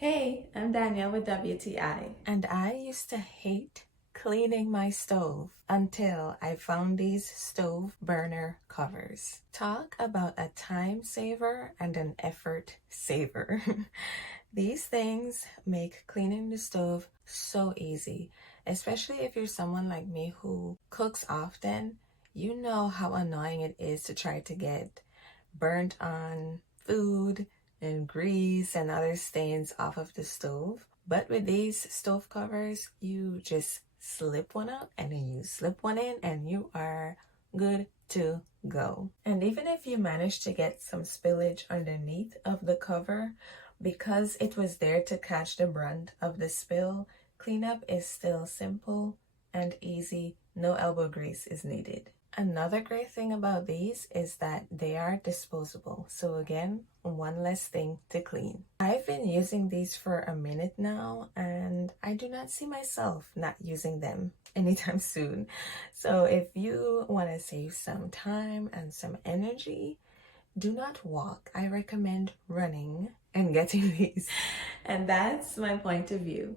Hey, I'm Danielle with WTI. And I used to hate cleaning my stove until I found these stove burner covers. Talk about a time saver and an effort saver. These things make cleaning the stove so easy, especially if you're someone like me who cooks often. You know how annoying it is to try to get burnt on food and grease and other stains off of the stove. But with these stove covers, you just slip one up and then you slip one in and you are good to go. And even if you manage to get some spillage underneath of the cover, because it was there to catch the brunt of the spill, cleanup is still simple and easy. No elbow grease is needed. Another great thing about these is that they are disposable. So again, one less thing to clean. I've been using these for a minute now and I do not see myself not using them anytime soon. So if you want to save some time and some energy, do not walk. I recommend running and getting these. And that's my point of view.